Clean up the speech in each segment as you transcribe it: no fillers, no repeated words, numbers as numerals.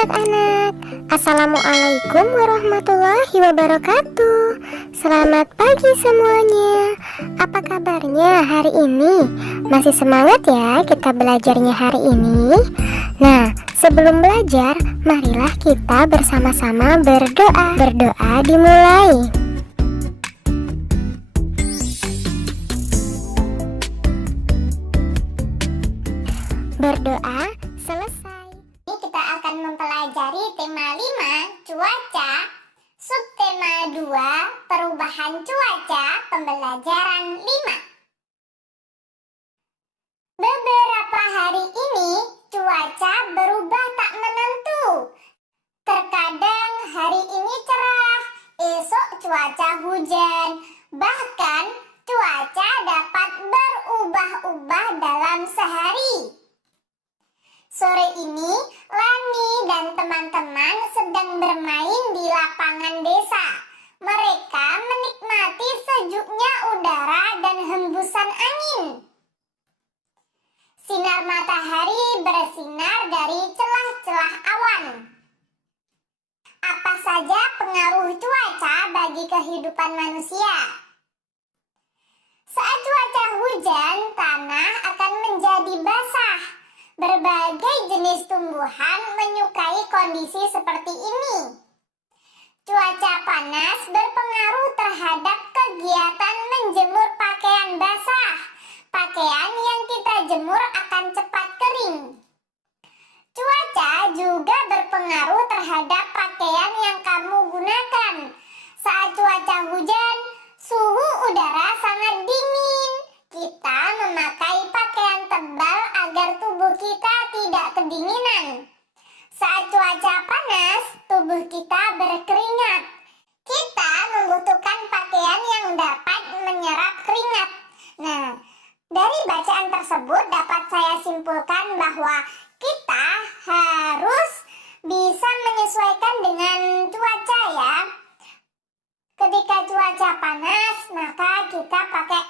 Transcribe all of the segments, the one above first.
anak-anak, Assalamualaikum warahmatullahi wabarakatuh. Selamat pagi semuanya. Apa kabarnya hari ini? Masih semangat ya kita belajarnya hari ini? Nah, sebelum belajar, marilah kita bersama-sama berdoa. Berdoa dimulai. Berdoa selesai. Ini kita akan mempelajari tema 5, cuaca, subtema 2, perubahan cuaca, pembelajaran 5. Beberapa hari ini cuaca berubah tak menentu. Terkadang hari ini cerah, esok cuaca hujan, bahkan cuaca dapat berubah-ubah dalam sehari. Sore ini, Lani dan teman-teman sedang bermain di lapangan desa. Mereka menikmati sejuknya udara dan hembusan angin. Sinar matahari bersinar dari celah-celah awan. Apa saja pengaruh cuaca bagi kehidupan manusia? Saat cuaca hujan, tanah akan menjadi basah. Berbagai jenis tumbuhan menyukai kondisi seperti ini. Cuaca panas berpengaruh terhadap kegiatan menjemur pakaian basah. Pakaian yang kita jemur akan cepat kering. Cuaca juga berpengaruh terhadap pakaian yang kamu gunakan. Saat cuaca hujan, suhu udara sangat dingin. Kita memakai pakaian tebal agar tubuh kita tidak kedinginan. Saat cuaca panas, tubuh kita berkeringat. Kita membutuhkan pakaian yang dapat menyerap keringat. Nah, dari bacaan tersebut dapat saya simpulkan bahwa kita harus bisa menyesuaikan dengan cuaca ya. Ketika cuaca panas, maka kita pakai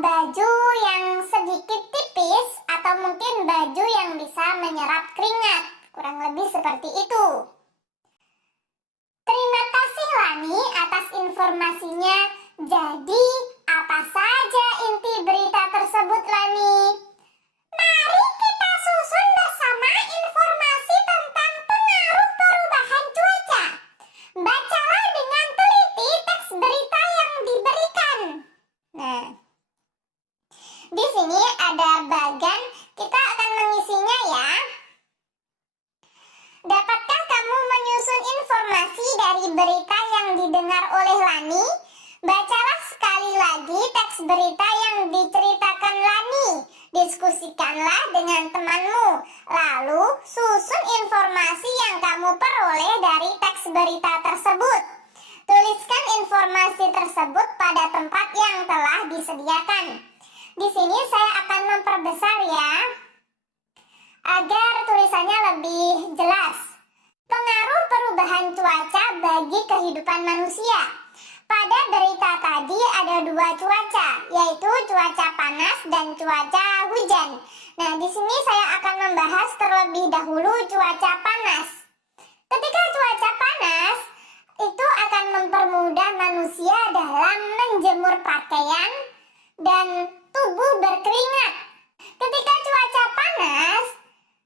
baju yang sedikit tipis atau mungkin baju yang bisa menyerap keringat. Kurang lebih seperti itu. Terima kasih Lani atas informasinya. Jadi, apa saja inti berita tersebut, Lani? Mari kita susun bersama informasi tentang pengaruh perubahan cuaca. Bacalah dengan teliti teks berita yang diberikan. Nah, di sini ada bagan, kita akan mengisinya ya. Dapatkah kamu menyusun informasi dari berita yang didengar oleh Lani? Bacalah sekali lagi teks berita yang diceritakan Lani. Diskusikanlah dengan temanmu. Lalu susun informasi yang kamu peroleh dari teks berita tersebut. Tuliskan informasi tersebut pada tempat yang telah disediakan. Di sini saya akan memperbesar ya, agar tulisannya lebih jelas. Pengaruh perubahan cuaca bagi kehidupan manusia. Pada berita tadi ada dua cuaca, yaitu cuaca panas dan cuaca hujan. Nah, di sini saya akan membahas terlebih dahulu cuaca panas. Ketika cuaca panas, itu akan mempermudah manusia dalam menjemur pakaian dan tubuh berkeringat. Ketika cuaca panas,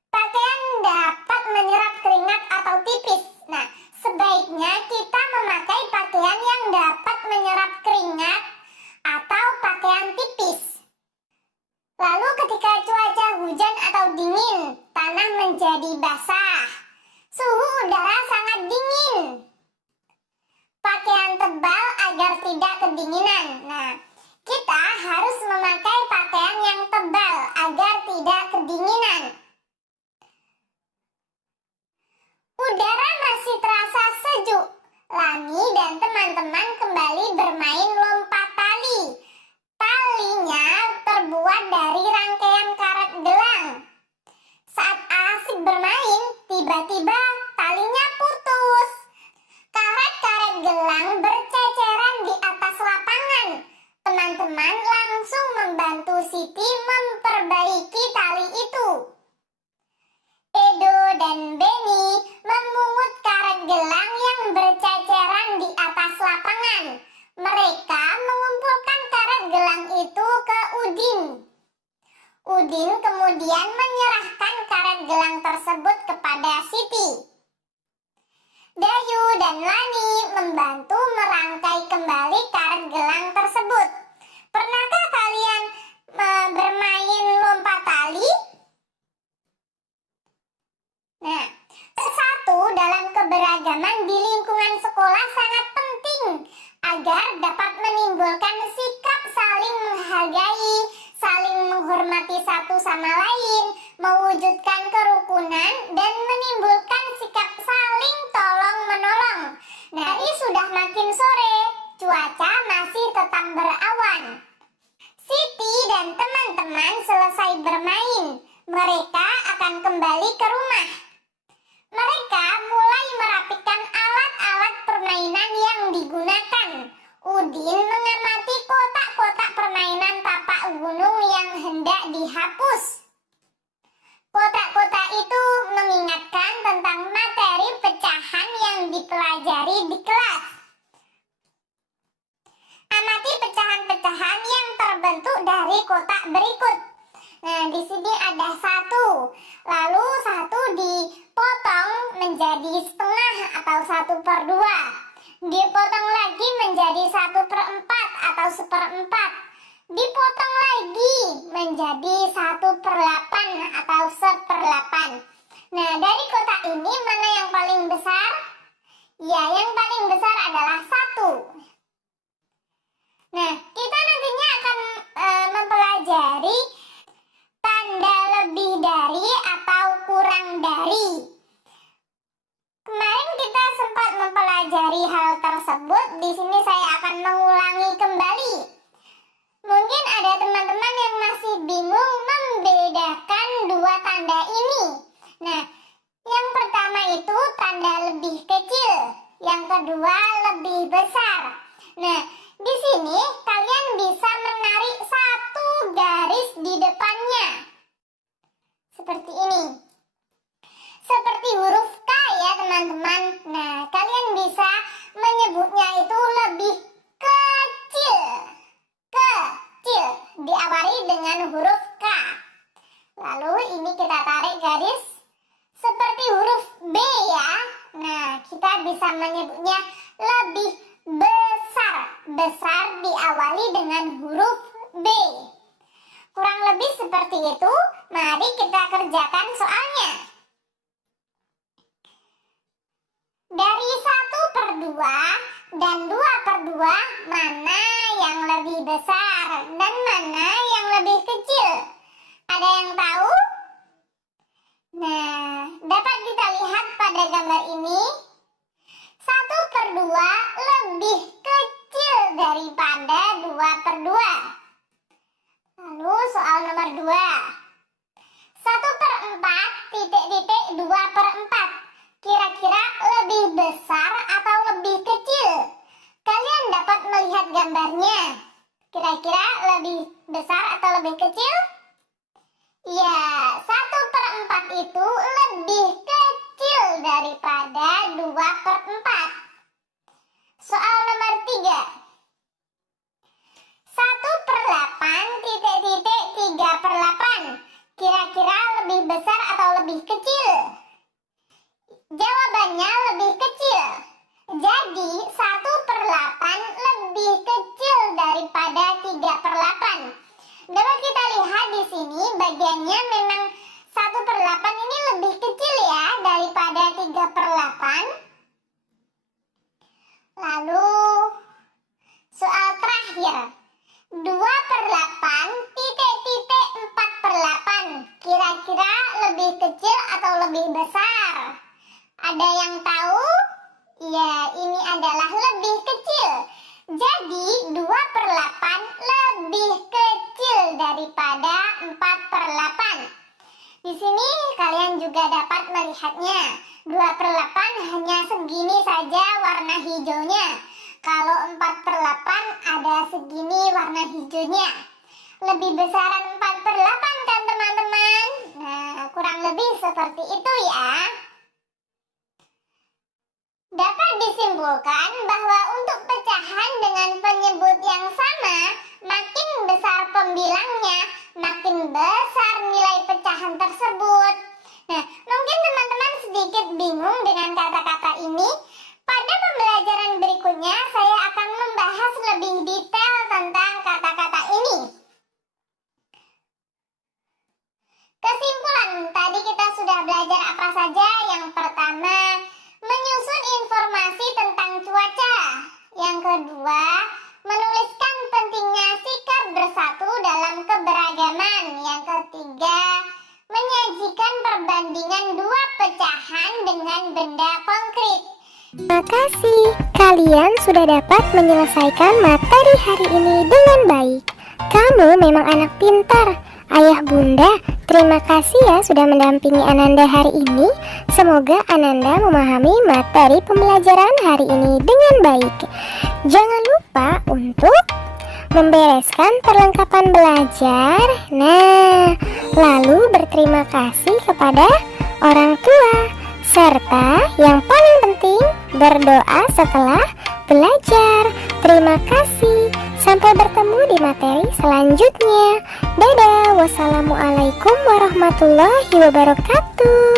pakaian dapat menyerap keringat atau tipis. Nah, sebaiknya kita memakai pakaian yang dapat menyerap keringat atau pakaian tipis. Lalu ketika cuaca hujan atau dingin, tanah menjadi basah. Suhu udara sangat dingin. Pakaian tebal agar tidak kedinginan. Nah, kita harus memakai pakaian yang tebal agar tidak kedinginan. Udara masih terasa sejuk. Lani dan teman-teman kembali bermain lompat tali. Talinya terbuat dari rangkaian karet gelang. Saat asik bermain, tiba-tiba talinya putus. Karet-karet gelang berceceran di atas lapangan. Teman-teman langsung membantu Siti memperbaiki tali itu. Edo dan Benny tersebut kepada Siti. Dayu dan Lani membantu merangkai kembali karet gelang tersebut. Pernahkah kalian bermain lompat tali? Nah, satu dalam keberagaman di lingkungan sekolah sangat penting agar dapat menimbulkan sikap saling menghargai, saling menghormati satu sama lain, mewujudkan kerukunan, dan menimbulkan sikap saling tolong-menolong. Nah, ini sudah makin sore, cuaca masih tetap berawan. Siti dan teman-teman selesai bermain. Mereka akan kembali ke rumah. Mereka mulai merapikan alat-alat permainan yang digunakan. Udin mengamati kotak-kotak permainan tapak gunung yang hendak dihapus. Kotak-kotak itu mengingatkan tentang materi pecahan yang dipelajari di kelas. Amati pecahan-pecahan yang terbentuk dari kotak berikut. Nah, di sini ada satu, lalu satu dipotong menjadi setengah atau 1/2. Dipotong lagi menjadi 1/4 atau 1/4. Dipotong lagi menjadi 1/8 atau 1/8. Nah, dari kotak ini mana yang paling besar? Ya, yang paling besar adalah 1. Nah, kita nantinya akan mempelajari tanda lebih dari atau kurang dari. Kemarin kita sempat mempelajari hal tersebut. Di sini saya akan mengulangi kembali. Mungkin ada teman-teman yang masih bingung membedakan dua tanda ini. Nah, yang pertama itu tanda lebih kecil, yang kedua lebih besar. Nah, di sini kalian bisa menarik satu garis di depannya. Seperti ini. Seperti huruf K ya teman-teman. Nah, kalian bisa menyebutnya itu lebih kecil. Kecil. Diawali dengan huruf K. Lalu ini kita tarik garis seperti huruf B ya. Nah, kita bisa menyebutnya lebih besar. Besar diawali dengan huruf B. Kurang lebih seperti itu. Mari kita kerjakan soalnya. Dari 1/2 dan 2/2 mana yang lebih besar dan mana yang lebih kecil? Ada yang tahu? Nah, dapat kita lihat pada gambar ini. 1/2 lebih kecil daripada 2/2. Lalu soal nomor 2. 1/4 titik-titik 2/4. Kira-kira lebih besar atau lebih kecil? Kalian dapat melihat gambarnya. Kira-kira lebih besar atau lebih kecil? Ya, 1/4 itu lebih kecil daripada 2/4. Soal nomor 3. 1/8 titik-titik 3/8. Kira-kira lebih besar atau lebih kecil? Jawabannya lebih kecil. Jadi 1/8 lebih kecil daripada 3/8. Dapat kita lihat di sini bagiannya memang 1/8 ini lebih kecil ya daripada 3/8. Lalu soal terakhir. 2/8 titik-titik 4/8. Kira-kira lebih kecil atau lebih besar? Ada yang tahu? Ya, ini adalah lebih kecil. Jadi 2/8 lebih kecil daripada 4/8. Di sini kalian juga dapat melihatnya. 2/8 hanya segini saja warna hijaunya. Kalau 4/8 ada segini warna hijaunya. Lebih besaran 4/8 kan teman-teman? Nah, kurang lebih seperti itu ya. Dapat disimpulkan bahwa untuk pecahan dengan penyebut yang sama, makin besar pembilangnya, makin besar nilai pecahan tersebut. Nah, mungkin dengan benda konkret. Terima kasih, kalian sudah dapat menyelesaikan materi hari ini dengan baik. Kamu memang anak pintar. Ayah bunda, terima kasih ya sudah mendampingi Ananda hari ini. Semoga Ananda memahami materi pembelajaran hari ini dengan baik. Jangan lupa untuk membereskan perlengkapan belajar. Nah, lalu berterima kasih kepada orang tua. Serta yang paling penting, berdoa setelah belajar. Terima kasih. Sampai bertemu di materi selanjutnya. Dadah. Wassalamualaikum warahmatullahi wabarakatuh.